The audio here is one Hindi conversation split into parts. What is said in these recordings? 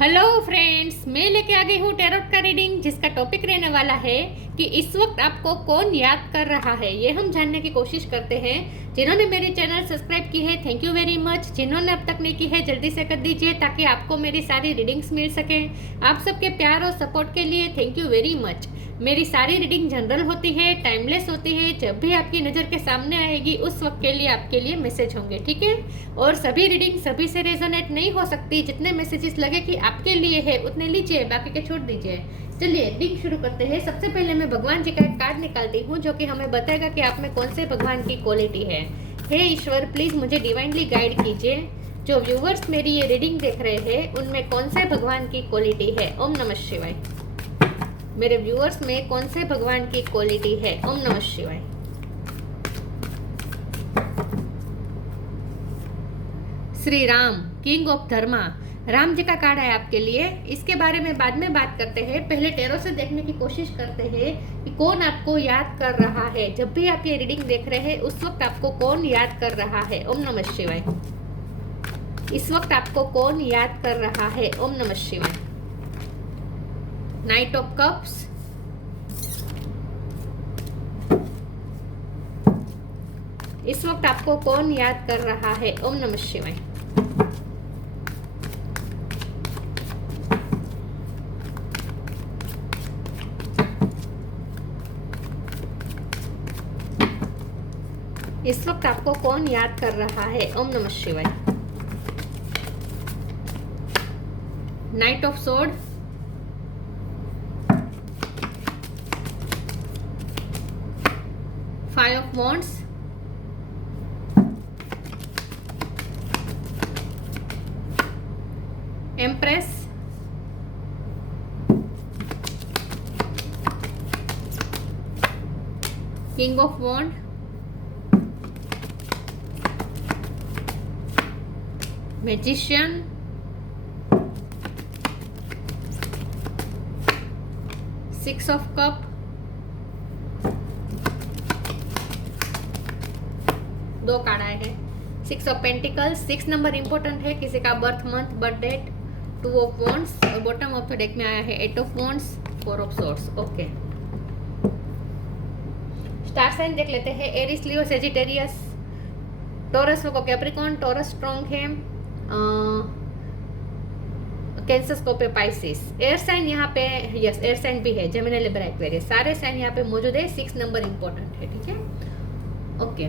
हेलो फ्रेंड्स, मैं लेके आ गई हूँ टैरोट का रीडिंग, जिसका टॉपिक रहने वाला है कि इस वक्त आपको कौन याद कर रहा है। ये हम जानने की कोशिश करते हैं। जिन्होंने मेरे चैनल सब्सक्राइब की है, थैंक यू वेरी मच। जिन्होंने अब तक नहीं की है, जल्दी से कर दीजिए ताकि आपको मेरी सारी रीडिंग्स मिल सके। आप सबके प्यार और सपोर्ट के लिए थैंक यू वेरी मच। मेरी सारी रीडिंग जनरल होती है, टाइमलेस होती है। जब भी आपकी नज़र के सामने आएगी उस वक्त के लिए आपके लिए मैसेज होंगे, ठीक है। और सभी रीडिंग सभी से रेजोनेट नहीं हो सकती। जितने मैसेजेस लगे कि आपके लिए है उतने लीजिए, बाकी के छोड़ दीजिए। चलिए रीडिंग शुरू करते हैं। सबसे पहले मैं भगवान जी का एक कार्ड निकालती हूँ जो कि हमें बताएगा कि आप में कौन से भगवान की क्वालिटी है। हे ईश्वर, प्लीज़ मुझे डिवाइनली गाइड कीजिए। जो व्यूवर्स मेरी ये रीडिंग देख रहे हैं उनमें कौन से भगवान की क्वालिटी है। ओम नमः शिवाय। मेरे व्यूअर्स में कौन से भगवान की क्वालिटी है। ओम नमः शिवाय। श्री राम, किंग ऑफ धर्मा, राम जी का कार्ड है आपके लिए। इसके बारे में बाद में बात करते हैं। पहले टैरो से देखने की कोशिश करते हैं कि कौन आपको याद कर रहा है। जब भी आप ये रीडिंग देख रहे हैं उस वक्त आपको कौन याद कर रहा है। ओम नमः शिवाय। इस वक्त आपको कौन याद कर रहा है। ओम नमः शिवाय। नाइट ऑफ कप्स, इस वक्त आपको कौन याद कर रहा है। ओम नमः शिवाय। इस वक्त आपको कौन याद कर रहा है। ओम नमः शिवाय। Knight of sword, five of wands, empress, king of wand, magician, six of cup, दो कार्ड आए हैं। Six of pentacles, 6 number important है। किसी का birth month, birth date, 2 of wands और बॉटम ऑफ द डेक में आया है 8 of wands, 4 of swords. Okay, star sign देख लेते हैं। एरिस, लियो, सेजिटेरियस, टॉरस को कैप्रिकॉर्न, टॉरस स्ट्रॉन्ग है। कैंसर स्कोप है पाइसिस। एयर साइन यहाँ पे, यस एयर साइन भी है। जेमिनी, लिब्रा, एक्वेरियस, सारे साइन यहाँ पे मौजूद है। 6 नंबर इंपॉर्टेंट है, ठीक है। ओके,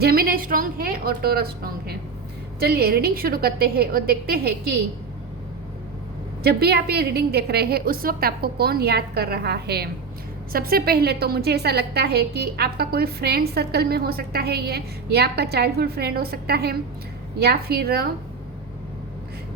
जेमिनी स्ट्रॉन्ग है और टॉरस स्ट्रॉन्ग है। चलिए रीडिंग शुरू करते हैं और देखते हैं कि जब भी आप ये रीडिंग देख रहे हैं उस वक्त आपको कौन याद कर रहा है। सबसे पहले तो मुझे ऐसा लगता है कि आपका कोई फ्रेंड सर्कल में हो सकता है ये, या आपका चाइल्डहुड फ्रेंड हो सकता है, या फिर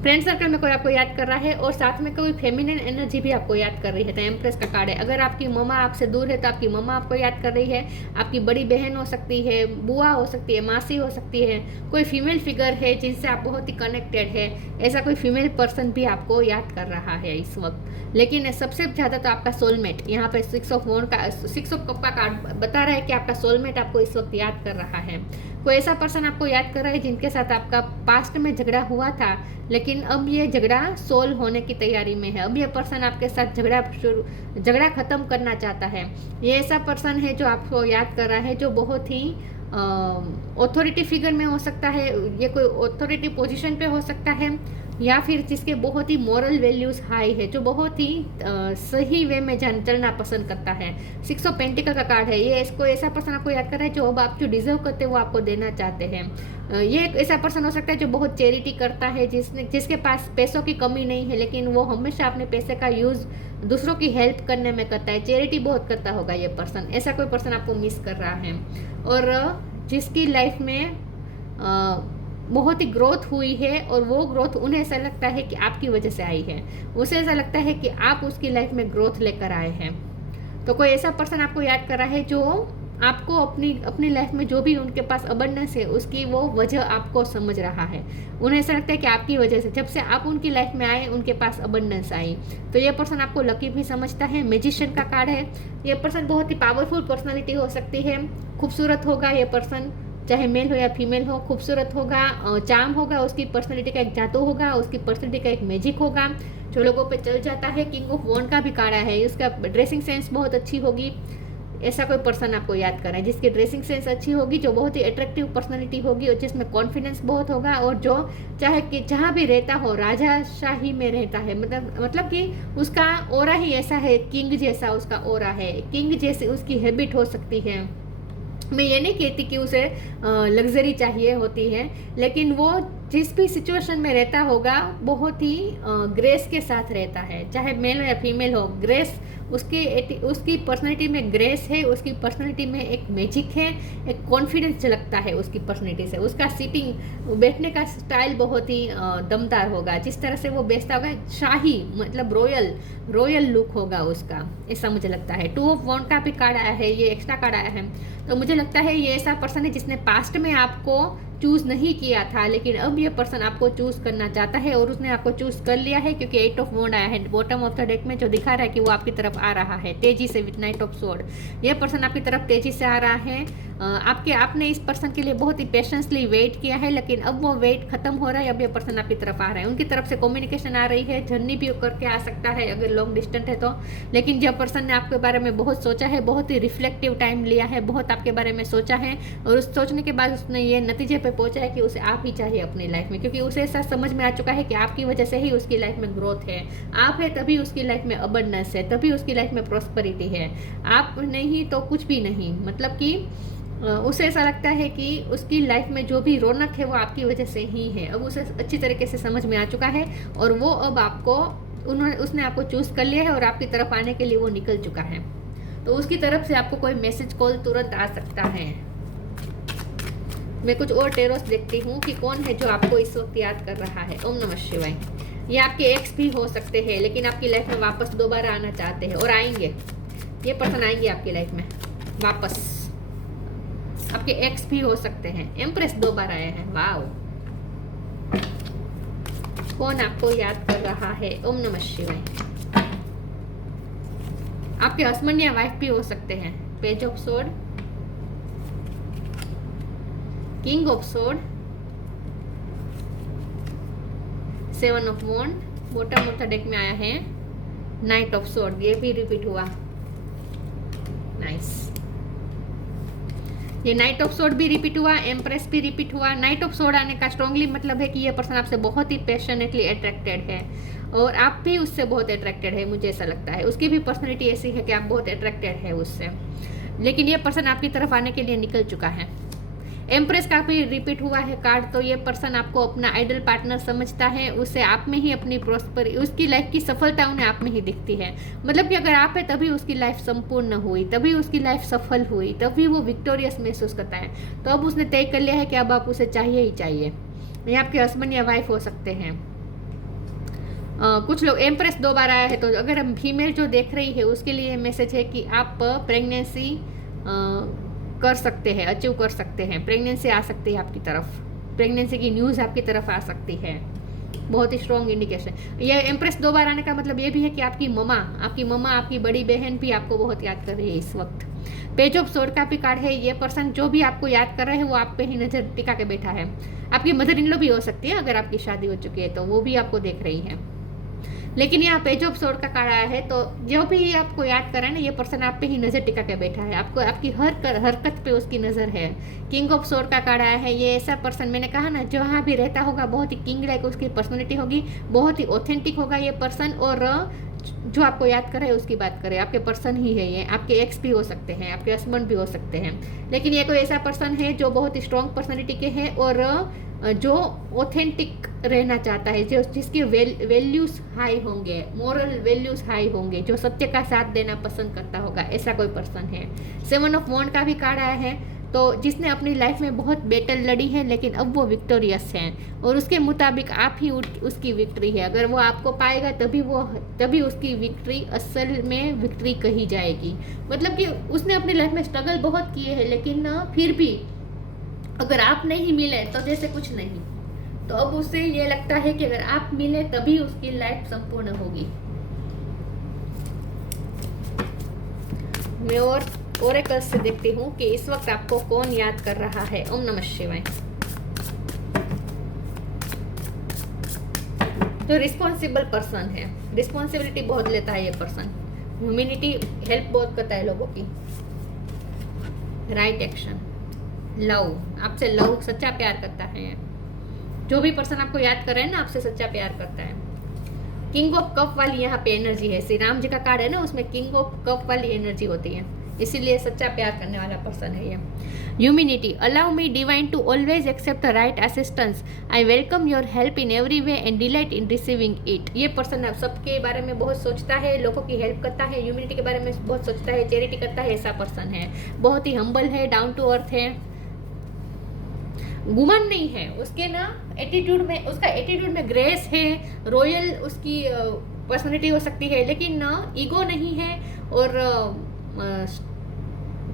फ्रेंड सर्कल में कोई आपको याद कर रहा है और साथ में कोई फेमिनिन एनर्जी भी आपको याद कर रही है। तो एम्प्रेस का कार्ड है। अगर आपकी मम्मा आपसे दूर है तो आपकी मम्मा आपको याद कर रही है। आपकी बड़ी बहन हो सकती है, बुआ हो सकती है, मासी हो सकती है। कोई फीमेल फिगर है जिनसे आप बहुत ही कनेक्टेड है, ऐसा कोई फीमेल पर्सन भी आपको याद कर रहा है इस वक्त। लेकिन सबसे ज़्यादा तो आपका सोलमेट, यहाँ पे 6 ऑफ वॉन्ड का, 6 ऑफ कप का कार्ड बता रहा है कि आपका सोलमेट आपको इस वक्त याद कर रहा है। कोई ऐसा पर्सन आपको याद कर रहा है जिनके साथ आपका पास्ट में झगड़ा हुआ था, लेकिन अब ये झगड़ा सोल्व होने की तैयारी में है। अब ये पर्सन आपके साथ झगड़ा खत्म करना चाहता है। ये ऐसा पर्सन है जो आपको याद कर रहा है, जो बहुत ही ऑथोरिटी फिगर में हो सकता है। ये कोई ऑथोरिटी पोजीशन पे हो सकता है, या फिर जिसके बहुत ही मॉरल वैल्यूज हाई है, जो बहुत ही सही वे में चलना पसंद करता है। 6 ऑफ पेंटिकल का कार्ड है। ये इसको ऐसा पर्सन आपको याद कर रहा है जो अब आप जो डिजर्व करते हैं वो आपको देना चाहते हैं। ये एक ऐसा पर्सन हो सकता है जो बहुत चैरिटी करता है, जिसके पास पैसों की कमी नहीं है, लेकिन वो हमेशा अपने पैसे का यूज़ दूसरों की हेल्प करने में करता है। चैरिटी बहुत करता होगा ये पर्सन। ऐसा कोई पर्सन आपको मिस कर रहा है और जिसकी लाइफ में बहुत ही ग्रोथ हुई है, और वो ग्रोथ उन्हें ऐसा लगता है कि आपकी वजह से आई है। उसे ऐसा लगता है कि आप उसकी लाइफ में ग्रोथ लेकर आए हैं। तो कोई ऐसा पर्सन आपको याद कर रहा है जो आपको अपनी लाइफ में जो भी उनके पास अबंडेंस है उसकी वो वजह आपको समझ रहा है। उन्हें ऐसा लगता है कि आपकी वजह से, जब से आप उनकी लाइफ में आए उनके पास अबंडेंस आई। तो ये पर्सन आपको लकी भी समझता है। मैजिशियन का कार्ड है। ये पर्सन बहुत ही पावरफुल पर्सनालिटी हो सकती है, खूबसूरत होगा ये पर्सन, चाहे मेल हो या फीमेल हो, खूबसूरत होगा, चार्म होगा, उसकी पर्सनैलिटी का एक जादू होगा, उसकी पर्सनैलिटी का एक मैजिक होगा जो लोगों पे चल जाता है। किंग ऑफ वॉन्ड का भी कार्ड है, उसका ड्रेसिंग सेंस बहुत अच्छी होगी। ऐसा कोई पर्सन आपको याद करें जिसकी ड्रेसिंग सेंस अच्छी होगी, जो बहुत ही अट्रैक्टिव पर्सनालिटी होगी और जिसमें कॉन्फिडेंस बहुत होगा, और जो चाहे कि जहाँ भी रहता हो राजाशाही में रहता है, मतलब कि उसका ओरा ही ऐसा है, किंग जैसा उसका ओरा है, किंग जैसी उसकी हैबिट हो सकती है। मैं ये नहीं कहती कि उसे लग्जरी चाहिए होती है, लेकिन वो जिस भी सिचुएशन में रहता होगा बहुत ही ग्रेस के साथ रहता है, चाहे मेल हो या फीमेल हो। ग्रेस उसकी पर्सनैलिटी में ग्रेस है, उसकी पर्सनैलिटी में एक मैजिक है, एक कॉन्फिडेंस झलकता है उसकी पर्सनैलिटी से। उसका सीटिंग बैठने का स्टाइल बहुत ही दमदार होगा, जिस तरह से वो बैठता होगा शाही, मतलब रॉयल लुक होगा उसका, ऐसा मुझे लगता है। 2 ऑफ वॉन्ड का भी कार्ड आया है, ये एक्स्ट्रा कार्ड आया है, तो मुझे लगता है ये ऐसा पर्सन है जिसने पास्ट में आपको चूज़ नहीं किया था, लेकिन अब ये पर्सन आपको चूज़ करना चाहता है और उसने आपको चूज़ कर लिया है, क्योंकि 8 ऑफ वॉन्ड आया है बॉटम ऑफ द डेक में, जो दिखा रहा है कि वो आपकी तरफ आ रहा है तेजी से विथ नाइट ऑफ स्वॉर्ड। ये पर्सन आपकी तरफ तेजी से आ रहा है। आपने इस पर्सन के लिए बहुत ही पेशेंसली वेट किया है, लेकिन अब वो वेट खत्म हो रहा है, अब ये पर्सन आपकी तरफ आ रहा है। उनकी तरफ से कम्युनिकेशन आ रही है, जर्नी भी करके आ सकता है अगर लॉन्ग डिस्टेंस है तो। लेकिन जब पर्सन ने आपके बारे में बहुत सोचा है, बहुत ही रिफ्लेक्टिव टाइम लिया है, बहुत आपके बारे में सोचा है, और उस सोचने के बाद उसने ये नतीजे पे पहुंचा है कि उसे आप ही चाहिए अपनी लाइफ में, क्योंकि उसे ऐसा समझ में आ चुका है कि आपकी वजह से ही उसकी लाइफ में ग्रोथ है। आप है तभी उसकी लाइफ में अबंडेंस है, तभी उसकी लाइफ में प्रॉस्पेरिटी है। आप नहीं तो कुछ भी नहीं, मतलब कि उसे ऐसा लगता है कि उसकी लाइफ में जो भी रौनक है वो आपकी वजह से ही है। अब उसे अच्छी तरीके से समझ में आ चुका है, और वो अब उसने आपको चूज़ कर लिया है और आपकी तरफ आने के लिए वो निकल चुका है। तो उसकी तरफ से आपको कोई मैसेज कॉल तुरंत आ सकता है। मैं कुछ और टेरोस देखती हूँ कि कौन है जो आपको इस वक्त याद कर रहा है। ओम नमः शिवाय। ये आपके एक्स भी हो सकते हैं, लेकिन आपकी लाइफ में वापस दोबारा आना चाहते हैं और आएंगे। ये पर्सन आएंगे आपकी लाइफ में वापस। आपके एक्स भी हो सकते हैं। एम्प्रेस 2 बार आए हैं, वाव। कौन आपको याद कर रहा है? ओम नमः शिवाय। आपके हस्बैंड या वाइफ भी हो सकते हैं। Page of sword, king of sword, 7 of wand, bottom of the deck में आया है नाइट ऑफ सोर्ड। ये भी रिपीट हुआ, नाइस। ये नाइट ऑफ सोर्ड भी रिपीट हुआ, एम्प्रेस भी रिपीट हुआ। नाइट ऑफ सोर्ड आने का स्ट्रांगली मतलब है कि ये पर्सन आपसे बहुत ही पैशनेटली अट्रैक्टेड है और आप भी उससे बहुत अट्रैक्टेड है, मुझे ऐसा लगता है। उसकी भी पर्सनैलिटी ऐसी है कि आप बहुत अट्रैक्टेड है उससे, लेकिन ये पर्सन आपकी तरफ आने के लिए निकल चुका है। एम्प्रेस का भी रिपीट हुआ है कार्ड, तो ये पर्सन आपको अपना आइडल पार्टनर समझता है। उसे आप में ही अपनी उसकी लाइफ की सफलता उन्हें आप में ही दिखती है। मतलब कि अगर आप है तभी उसकी लाइफ संपूर्ण हुई, तभी उसकी लाइफ सफल हुई, तभी वो विक्टोरियस महसूस करता है। तो अब उसने तय कर लिया है कि अब आप उसे चाहिए ही चाहिए। ये आपके हस्बैंड या वाइफ हो सकते हैं। कुछ लोग, एम्प्रेस 2 बार आया है, तो अगर हम फीमेल जो देख रही है उसके लिए मैसेज है कि आप प्रेगनेंसी कर सकते हैं, अचीव कर सकते हैं। प्रेगनेंसी आ सकती है आपकी तरफ, प्रेगनेंसी की न्यूज़ आपकी तरफ आ सकती है। बहुत ही स्ट्रॉन्ग इंडिकेशन। ये एम्प्रेस 2 बार आने का मतलब ये भी है कि आपकी मम्मा, आपकी बड़ी बहन भी आपको बहुत याद कर रही है इस वक्त। पेज ऑफ सोर्ड का भी कार्ड है। ये पर्सन जो भी आपको याद कर रहा है वो आप पे ही नज़र टिका के बैठा है। आपकी मदर इन लॉ भी हो सकती है, अगर आपकी शादी हो चुकी है तो वो भी आपको देख रही है। लेकिन यहाँ पेज ऑफ सोर्ड का कार्ड आया है, तो जो भी आपको याद कर रहा है ना, ये पर्सन आप पे ही नज़र टिका के बैठा है। आपको आपकी हर हरकत पे उसकी नज़र है। किंग ऑफ सोर्ड का कार्ड आया है। ये ऐसा पर्सन, मैंने कहा ना, जहाँ भी रहता होगा बहुत ही किंग लाइक उसकी पर्सनैलिटी होगी, बहुत ही ऑथेंटिक होगा ये पर्सन। और जो आपको याद करे उसकी बात करें, आपके पर्सन ही है ये। आपके एक्स भी हो सकते हैं, आपके हस्बैंड भी हो सकते हैं, लेकिन ये कोई ऐसा पर्सन है जो बहुत ही स्ट्रॉन्ग पर्सनैलिटी के है और जो ऑथेंटिक रहना चाहता है, जो जिसके वैल्यूज़ हाई होंगे, मोरल वैल्यूज़ हाई होंगे, जो सत्य का साथ देना पसंद करता होगा, ऐसा कोई पर्सन है। 7 ऑफ वॉन्ड का भी कार्ड आया है, तो जिसने अपनी लाइफ में बहुत बैटल लड़ी है लेकिन अब वो विक्टोरियस हैं और उसके मुताबिक आप ही उसकी विक्ट्री है। अगर वो आपको पाएगा तभी उसकी विक्ट्री असल में विक्ट्री कही जाएगी। मतलब कि उसने अपनी लाइफ में स्ट्रगल बहुत किए हैं, लेकिन फिर भी अगर आप नहीं मिले तो जैसे कुछ नहीं। तो अब उसे ये लगता है कि अगर आप मिले तभी उसकी लाइफ संपूर्ण होगी। मैं और ओरेकल्स से देखती हूँ कि इस वक्त आपको कौन याद कर रहा है। ओम नमः शिवाय। जो रिस्पॉन्सिबल पर्सन है, रिस्पॉन्सिबिलिटी बहुत लेता है ये पर्सन, ह्यूमैनिटी, हेल्प बहुत करता है लोगों की। राइट एक्शन, लव, आपसे लव, सच्चा प्यार करता है। जो भी पर्सन आपको याद कर रहा है ना, आपसे सच्चा प्यार करता है। किंग ऑफ कप वाली यहाँ पे एनर्जी है, श्री राम जी का कार्ड है ना, उसमें किंग ऑफ कप वाली एनर्जी होती है, इसीलिए सच्चा प्यार करने वाला पर्सन है ये। Humanity, allow me divine to always accept the right assistance, I welcome your help in every way and delight in receiving it. ये पर्सन अब सबके बारे में बहुत सोचता है, लोगों की हेल्प करता है, ह्यूमैनिटी के बारे में बहुत सोचता है, चैरिटी करता है, ऐसा पर्सन है। बहुत ही हम्बल है, डाउन टू अर्थ है, गुमान नहीं है उसके ना एटीट्यूड में, उसका एटीट्यूड में ग्रेस है, रॉयल उसकी पर्सनालिटी हो सकती है, लेकिन ना ईगो नहीं है और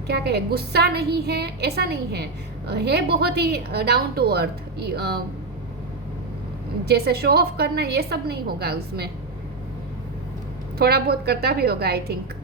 क्या कहे, गुस्सा नहीं है, ऐसा नहीं है बहुत ही डाउन टू अर्थ। जैसे शो ऑफ करना ये सब नहीं होगा उसमें, थोड़ा बहुत करता भी होगा आई थिंक।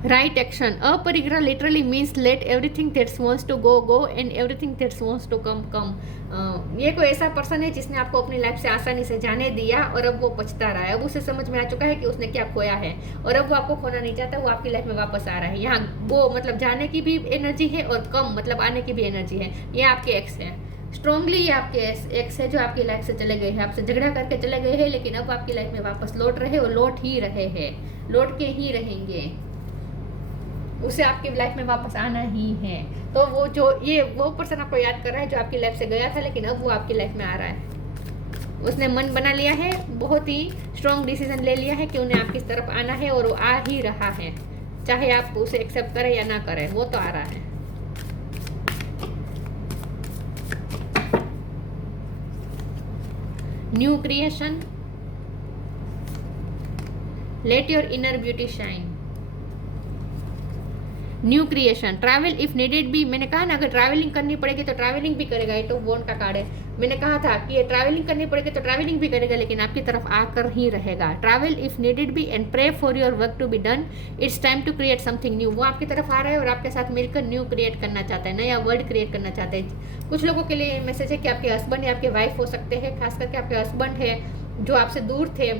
राइट एक्शन, अपरिग्रह literally means let everything that's wants to go go and everything that's wants to come come. ये कोई ऐसा पर्सन है जिसने आपको अपनी लाइफ से आसानी से जाने दिया और अब वो पछता रहा है, अब उसे समझ में आ चुका है कि उसने क्या खोया है और अब वो आपको खोना नहीं चाहता, वो आपकी लाइफ में वापस आ रहा है। यहाँ वो मतलब जाने की भी एनर्जी है और कम मतलब आने की भी एनर्जी है। ये आपके एक्स है, स्ट्रांगली ये आपके एक्स है जो आपकी लाइफ से चले गए हैं, आपसे झगड़ा करके चले गए हैं, लेकिन अब आपकी लाइफ में वापस लौट रहे और लौट ही रहे हैं, लौट के ही रहेंगे, उसे आपकी लाइफ में वापस आना ही है। तो वो जो ये वो पर्सन आपको याद कर रहा है जो आपकी लाइफ से गया था, लेकिन अब वो आपकी लाइफ में आ रहा है। उसने मन बना लिया है, बहुत ही स्ट्रॉन्ग डिसीजन ले लिया है कि उन्हें आपकी तरफ आना है और वो आ ही रहा है, चाहे आप उसे एक्सेप्ट करें या ना करें, वो तो आ रहा है। New creation, late your inner beauty shine. New creation, travel if needed भी, मैंने कहा ना अगर ट्रैवलिंग करनी पड़ेगी तो ट्रैवलिंग भी करेगा, ये तो वॉन्ड का कार्ड है। मैंने कहा था कि ये ट्रैवलिंग करनी पड़ेगी तो ट्रैवलिंग भी करेगा, लेकिन आपकी तरफ आकर ही रहेगा। ट्रैवल इफ नीडेड भी and pray for your work to be done, it's time to create something new. वो आपकी तरफ आ रहा है और आपके साथ मिलकर न्यू क्रिएट करना चाहता है, नया वर्ल्ड क्रिएट करना चाहता है। कुछ लोगों के लिए मैसेज है कि आपके हस्बैंड या आपके वाइफ हो सकते हैं, खास करके आपके हस्बैंड है जो आपसे दूर थे,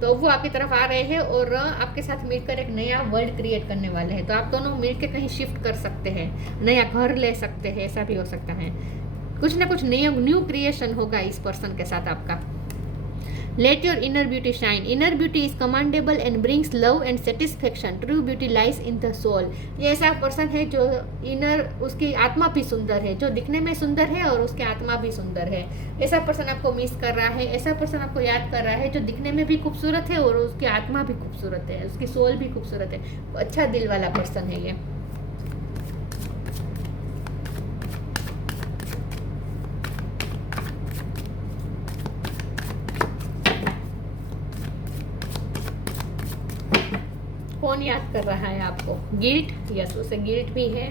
तो वो आपकी तरफ आ रहे हैं और आपके साथ मिलकर एक नया वर्ल्ड क्रिएट करने वाले हैं। तो आप दोनों मिलकर कहीं शिफ्ट कर सकते हैं, नया घर ले सकते हैं, ऐसा भी हो सकता है। कुछ ना कुछ नया न्यू क्रिएशन होगा इस पर्सन के साथ आपका। Let your inner beauty shine, inner beauty is commendable and brings love and satisfaction, true beauty lies in the soul. ये ऐसा पर्सन है जो इनर, उसकी आत्मा भी सुंदर है, जो दिखने में सुंदर है और उसकी आत्मा भी सुंदर है। ऐसा पर्सन आपको मिस कर रहा है, ऐसा पर्सन आपको याद कर रहा है जो दिखने में भी खूबसूरत है और उसकी आत्मा भी खूबसूरत है, उसकी सोल भी खूबसूरत है। अच्छा दिल वाला पर्सन है ये। कौन याद कर रहा है आपको? गिल्ट, यस उसे गिल्ट भी है।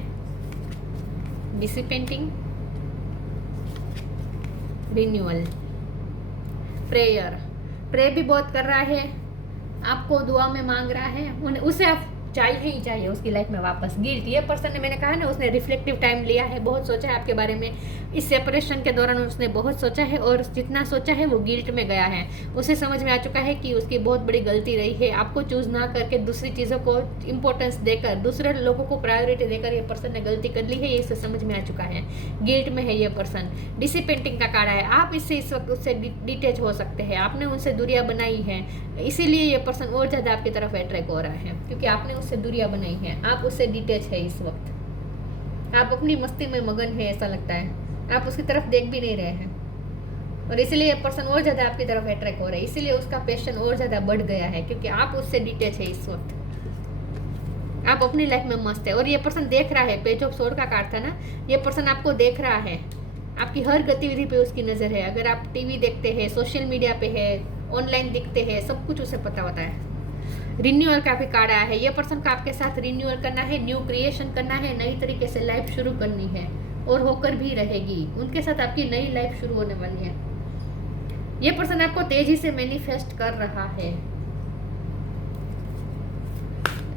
डिसिपेंटिंग, रिन्यूअल, प्रेयर, प्रे भी बहुत कर रहा है, आपको दुआ में मांग रहा है, उसे आप चाहिए ही चाहिए उसकी लाइफ में वापस। गिल्ट, ये पर्सन ने, मैंने कहा ना, उसने रिफ्लेक्टिव टाइम लिया है, बहुत सोचा है आपके बारे में। इस सेपरेशन के दौरान उसने बहुत सोचा है और जितना सोचा है वो गिल्ट में गया है। उसे समझ में आ चुका है कि उसकी बहुत बड़ी गलती रही है, आपको चूज ना करके दूसरी चीज़ों को इंपॉर्टेंस देकर, दूसरे लोगों को प्रायोरिटी देकर ये पर्सन ने गलती कर ली है, ये इसे समझ में आ चुका है। गिल्ट में है ये पर्सन। डिसिपेंटिंग का कार्ड है, आप इससे इस वक्त उससे डिटेच हो सकते हैं, आपने उनसे दूरियां बनाई है, इसीलिए ये पर्सन और ज़्यादा आपकी तरफ अट्रैक्ट हो रहा है, क्योंकि आपने उससे दूरियां बनाई है, आप उससे डिटेच है इस वक्त, आप अपनी मस्ती में मगन है, ऐसा लगता है, आप उसकी तरफ देख भी नहीं रहे हैं और इसीलिए ये पर्सन और ज़्यादा आपकी तरफ अट्रैक्ट हो रहा है, इसीलिए उसका पैशन और ज़्यादा बढ़ गया है, क्योंकि आप उससे डिटेच है इस वक्त, आप अपनी लाइफ में मस्त है। और ये पर्सन देख रहा है, पेज ऑफ सोर्ड का कार्ड था ना, ये पर्सन आपको देख रहा है, आपकी हर गतिविधि पे उसकी नज़र है। अगर आप टीवी देखते हैं, सोशल मीडिया पे है, ऑनलाइन दिखते हैं, सब कुछ उसे पता होता है। रिन्यूअल का भी कार्ड आया है, ये पर्सन का आपके साथ रिन्यूअल करना है, न्यू क्रिएशन करना है, नई तरीके से लाइफ शुरू करनी है और होकर भी रहेगी। उनके साथ आपकी नई लाइफ शुरू होने वाली है। ये पर्सन आपको तेजी से मैनिफेस्ट कर रहा है।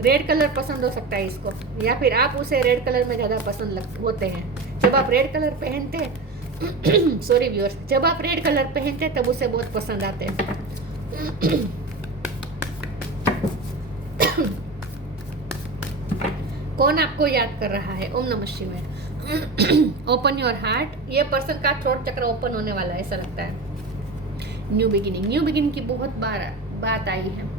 रेड कलर पसंद हो सकता है इसको, या फिर आप उसे रेड कलर में ज़्यादा पसंद होते हैं। जब आप रेड कलर पहनते सॉरी व्यूअर्स, जब आप रेड कलर पहनते तब उसे बहुत पसंद आते हैं। कौन आपको याद कर रहा है? ओम नमः शिवाय। Open your heart. ये पर्सन का थ्रोट चक्र ओपन होने वाला है, ऐसा लगता है। न्यू बिगिनिंग की बहुत बार बात आई है।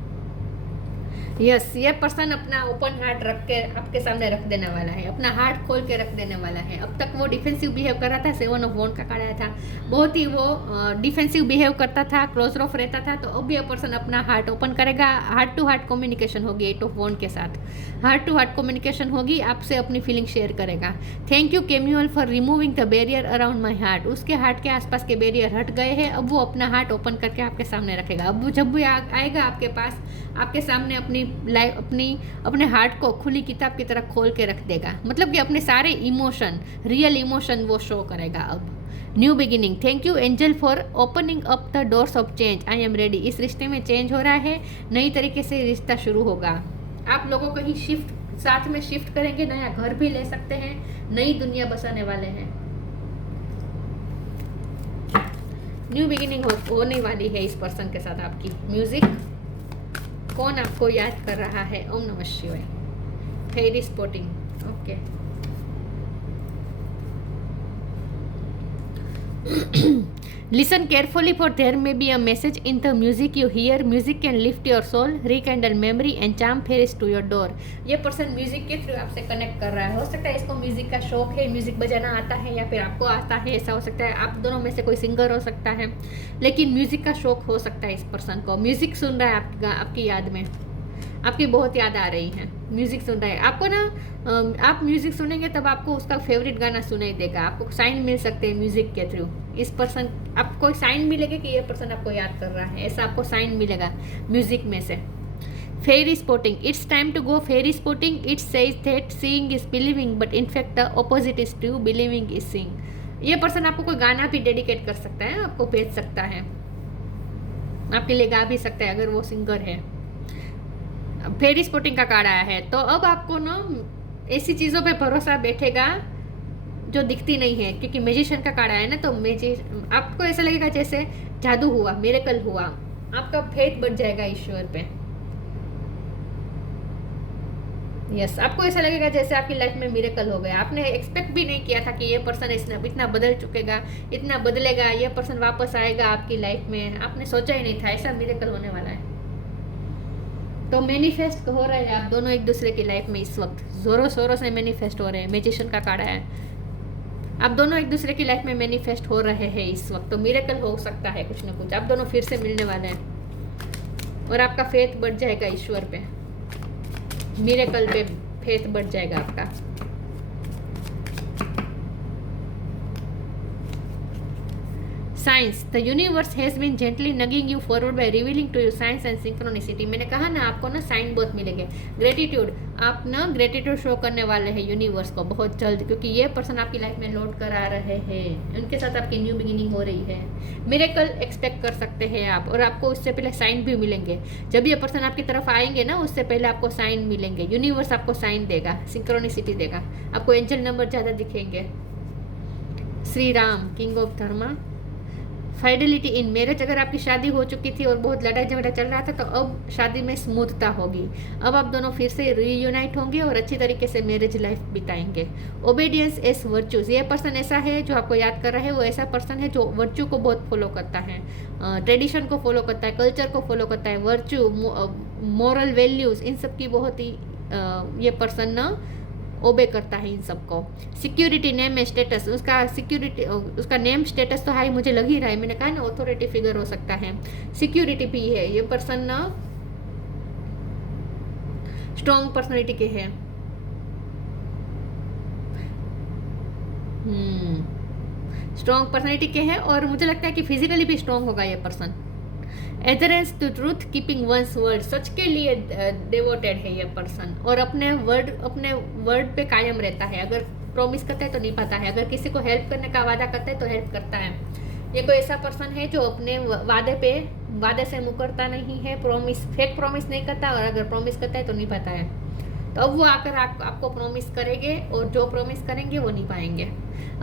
यस, ये पर्सन अपना ओपन हार्ट रख के आपके सामने रख देने वाला है, अपना हार्ट खोल के रख देने वाला है। अब तक वो डिफेंसिव बिहेव कर रहा था, 7 ऑफ वॉन्ड का कार्ड आया था, बहुत ही वो डिफेंसिव बिहेव करता था, क्लोज ऑफ रहता था। तो अब ये पर्सन अपना हार्ट ओपन करेगा, हार्ट टू हार्ट कम्युनिकेशन होगी 8 ऑफ वॉन्ड के साथ। हार्ट टू हार्ट कम्युनिकेशन होगी, आपसे अपनी फीलिंग शेयर करेगा। थैंक यू कैम्यूअल for removing the barrier around my heart. उसके हार्ट के आसपास के बैरियर हट गए हैं, अब वो अपना हार्ट ओपन करके आपके सामने रखेगा। अब जब भी आएगा आपके पास, आपके सामने अपने हार्ट को खुली किताब की तरह खोल के रख देगा। मतलब कि अपने सारे इमोशन, रियल इमोशन वो शो करेगा। अब new beginning. Thank you angel for opening up the doors of change. I am ready. इस रिश्ते में चेंज हो रहा है, नई तरीके से रिश्ता शुरू होगा। आप लोगों को ही साथ में शिफ्ट करेंगे, नया घर भी ले सकते हैं, नई दुनिया बसाने वाले हैं। न्यू बिगिनिंग होने वाली है इस पर्सन के साथ आपकी। म्यूजिक। कौन आपको याद कर रहा है? ओम नमः शिवाय। Fairy spotting. Okay. Listen carefully, for there may be a message in the music you hear. Music can lift your soul, rekindle memory and charm fairies to your door. ये पर्सन म्यूजिक के थ्रू आपसे कनेक्ट कर रहा है। हो सकता है इसको म्यूजिक का शौक है, म्यूजिक बजाना आता है, या फिर आपको आता है, ऐसा हो सकता है। आप दोनों में से कोई सिंगर हो सकता है, लेकिन म्यूजिक का शौक हो सकता है इस पर्सन को। म्यूजिक सुन रहा है आपकी याद में, आपकी बहुत याद आ रही है। म्यूजिक सुन रहा है आपको ना, आप म्यूजिक सुनेंगे तब आपको उसका फेवरेट गाना सुनाई देगा। आपको साइन मिल सकते हैं म्यूजिक के थ्रू। इस पर्सन, आपको साइन मिलेगा कि ये पर्सन आपको याद कर रहा है, ऐसा आपको साइन मिलेगा म्यूजिक में से। Fairy spotting. It's time to go fairy spotting. It says that seeing is believing, but in fact the opposite is true, believing is seeing. ये पर्सन आपको कोई गाना भी डेडिकेट कर सकता है, आपको भेज सकता है, आपके लिए गा भी सकता है अगर वो सिंगर है। फेरी स्पॉटिंग का कार्ड आया है, तो अब आपको ना ऐसी चीज़ों पे भरोसा बैठेगा जो दिखती नहीं है, क्योंकि मैजिशियन का कार्ड आया है ना। तो आपको ऐसा लगेगा जैसे जादू हुआ, मिरेकल हुआ, आपका फेथ बढ़ जाएगा ईश्वर पे। यस, आपको ऐसा लगेगा जैसे आपकी लाइफ में मिरेकल हो गया। आपने एक्सपेक्ट भी नहीं किया था कि ये पर्सन इतना बदल चुकेगा, इतना बदलेगा, ये पर्सन वापस आएगा आपकी लाइफ में। आपने सोचा ही नहीं था ऐसा मिरेकल होने वाला है। तो मैनिफेस्ट हो रहा है आप दोनों एक दूसरे की लाइफ में इस वक्त, जोरों शोरों से मैनिफेस्ट हो रहे हैं। मैजिशियन का कार्ड है, आप दोनों एक दूसरे की लाइफ में मैनिफेस्ट हो रहे हैं इस वक्त। तो मिरेकल हो सकता है कुछ ना कुछ, आप दोनों फिर से मिलने वाले हैं और आपका फेथ बढ़ जाएगा ईश्वर पे, मिरेकल पे फेथ बढ़ जाएगा आपका। Science. The universe has been gently nagging you forward by revealing to you science and synchronicity. मैंने कहा ना आपको ना साइन बहुत मिलेंगे। ग्रेटिट्यूड, आप ना ग्रेटिट्यूड शो करने वाले हैं यूनिवर्स को बहुत जल्द, क्योंकि ये पर्सन आपकी लाइफ में लौट कर आ रहे हैं, उनके साथ आपकी न्यू बिगिनिंग हो रही है। मिरेकल एक्सपेक्ट कर सकते हैं आप, और आपको उससे पहले साइन भी मिलेंगे। जब ये पर्सन आपकी तरफ आएंगे ना, उससे पहले आपको साइन मिलेंगे। यूनिवर्स आपको साइन देगा, सिंक्रोनिसिटी देगा, आपको एंजल नंबर ज़्यादा दिखेंगे। Shri Ram, king of Dharma. Fidelity in marriage. अगर आपकी शादी हो चुकी थी और बहुत लड़ाई झगड़ा चल रहा था, तो अब शादी में स्मूथता होगी। अब आप दोनों फिर से रीयूनाइट होंगे और अच्छी तरीके से मैरिज लाइफ बिताएंगे। Obedience as virtues. ये पर्सन ऐसा है जो आपको याद कर रहा है, वो ऐसा पर्सन है जो वर्चू को बहुत फॉलो करता है, ट्रेडिशन को फॉलो करता है, कल्चर को फॉलो करता है, वर्चू, मॉरल वैल्यूज, इन सब की बहुत ही ये पर्सन ना ओबे करता है इन सबको। Security, name and status. उसका नेम स्टेटस तो हाई मुझे लग ही रहा है, मैंने कहा ना ऑथोरिटी फिगर हो सकता है, सिक्योरिटी भी है। ये पर्सन ना स्ट्रॉन्ग पर्सनालिटी के है। स्ट्रॉन्ग पर्सनालिटी के है, और मुझे लगता है कि फिजिकली भी स्ट्रॉन्ग होगा ये person. Adherence to truth, keeping one's word. सच के लिए डिवोटेड है ये पर्सन, और अपने वर्ड पे कायम रहता है। अगर प्रॉमिस करता है तो निभाता है, अगर किसी को हेल्प करने का वादा करता है तो हेल्प करता है। ये कोई ऐसा पर्सन है जो अपने वादे से मुकरता नहीं है, फेक प्रॉमिस नहीं करता, और अगर प्रॉमिस करता है तो निभाता है। तो अब वो आकर आपको प्रॉमिस करेंगे, और जो प्रॉमिस करेंगे वो नहीं पाएंगे।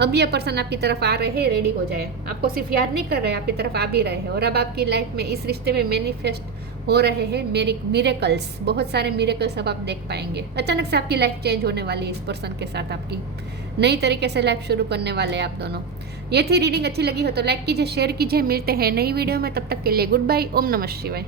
अब ये पर्सन आपकी तरफ आ रहे हैं, रेडी हो जाए। आपको सिर्फ याद नहीं कर रहे, आपकी तरफ आ भी रहे हैं, और अब आपकी लाइफ में इस रिश्ते में मैनिफेस्ट हो रहे हैं मिरेकल्स, बहुत सारे मिरेकल्स अब आप देख पाएंगे। अचानक से आपकी लाइफ चेंज होने वाली है, इस पर्सन के साथ आपकी नई तरीके से लाइफ शुरू करने वाले हैं आप दोनों। ये थी रीडिंग, अच्छी लगी हो तो लाइक कीजिए, शेयर कीजिए। मिलते हैं नई वीडियो में, तब तक के लिए गुड बाय। ओम नमः शिवाय।